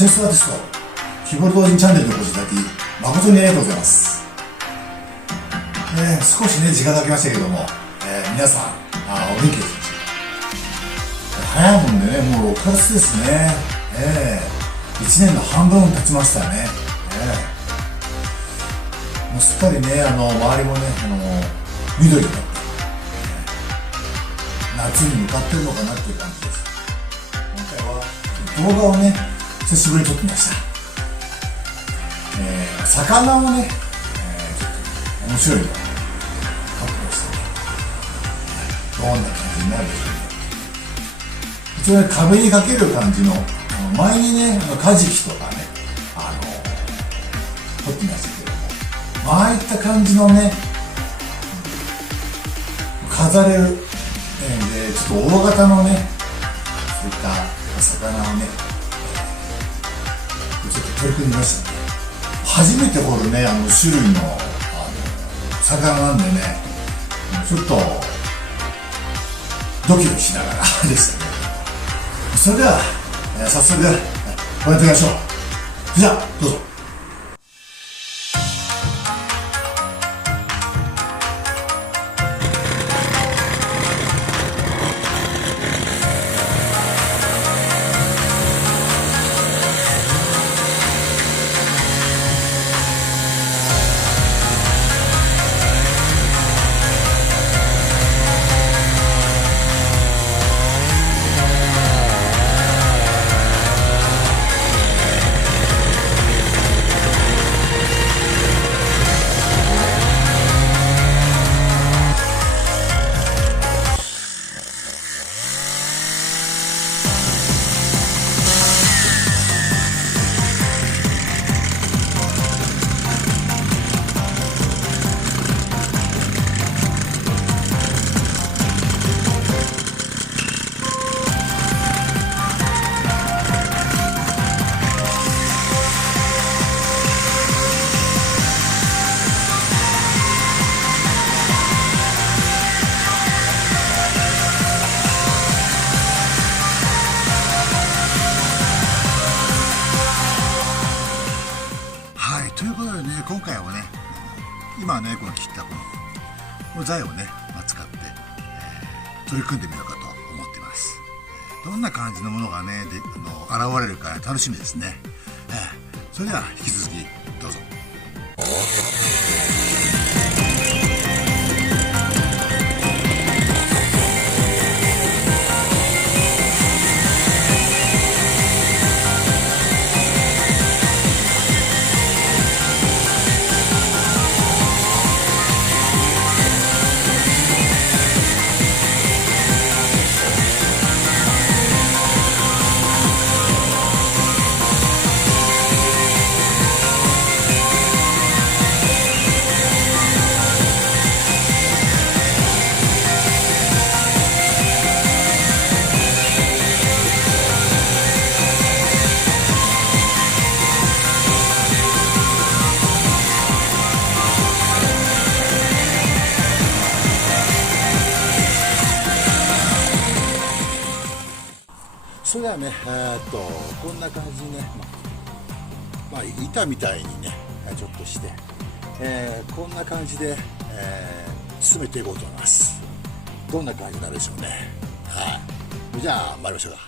チェスアーティスト、キーボード同人チャンネルでお越しいただき、誠にありがとうございます。少しね、時間が空きましたけども、皆さん、お元気です。早いもんでね、もう6月ですね。1年の半分経ちましたね。もうすっかりね、周りもね、緑になって、夏に向かってるのかなっていう感じです。今回は動画をね、久しぶりに撮ってみました。魚をね、ちょっと面白いのを撮ってましたね。どんな感じになるでしょうね。一応ね、壁にかける感じの、前にね、カジキとかね、撮ってましたけども、ああいった感じのね、飾れる、で、ちょっと大型のね、そういった魚をね、ちょっと取り組みましたね。初めて掘るね、種類の、魚なんでね、ちょっと、ドキドキしながらでしたね。それでは、早速、ご覧いただきましょう。じゃあ、どうぞ。ということでね、今回はね、今ね、この切ったこの材をね、使って、取り組んでみようかと思っています。どんな感じのものがね、現れるか楽しみですね。それでは引き続きどうぞ。それではね、こんな感じにね、板みたいにね、ちょっとして、こんな感じで、進めていこうと思います。どんな感じになるでしょうね。じゃあ、参りましょうか。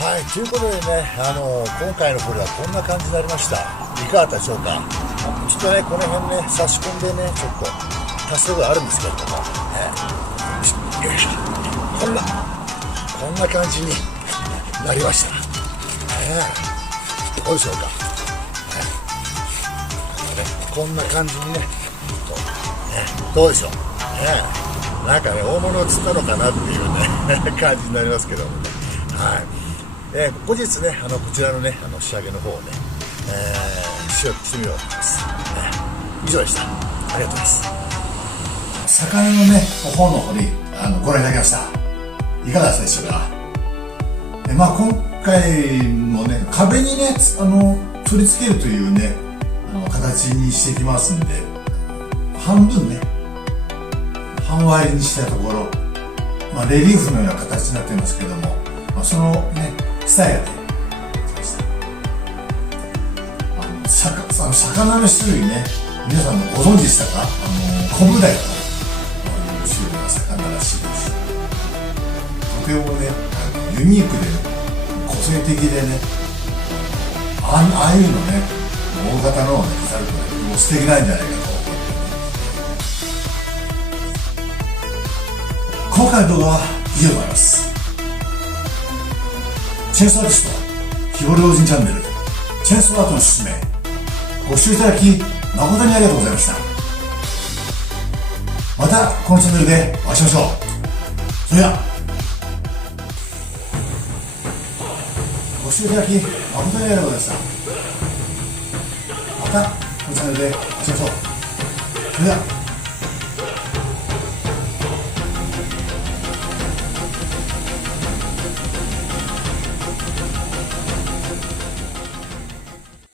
はい、ということでね、今回のこれはこんな感じになりました。いかがだったでしょうか。ちょっとね、この辺ね、差し込んでね、ちょっと足すところがあるんですけれども、よいしょ、こんな感じになりました。どうでしょうか。こんな感じにね、どうでしょう。なんかね、大物を釣ったのかなっていうね感じになりますけどもね。はい。後日ね、こちらのね、仕上げの方をね、してみようと思います。以上でした。ありがとうございます。魚のね、方の掘り、ご覧いただきました。いかがだったでしょうか。今回もね、壁にね、取り付けるというね、形にしていきますんで、半分ね、半割りにしたところ、レリーフのような形になっていますけども、そのね、スタイルで魚の種類ね、皆さんもご存知でしたか。コブダイという種類の魚らしいです。とてもね、ユニークで個性的でね、ああいうのね、大型のをね、飾るととても素敵なんじゃないかと思って。今回の動画は以上となります。チェーンソーアーティスト、日頃老人チャンネル、チェーンソーアートのすすめ、ご視聴いただき誠にありがとうございました。またこのチャンネルでお会いしましょう。それでは、ご視聴いただき誠にありがとうございました。またこのチャンネルでお会いしましょう。それでは。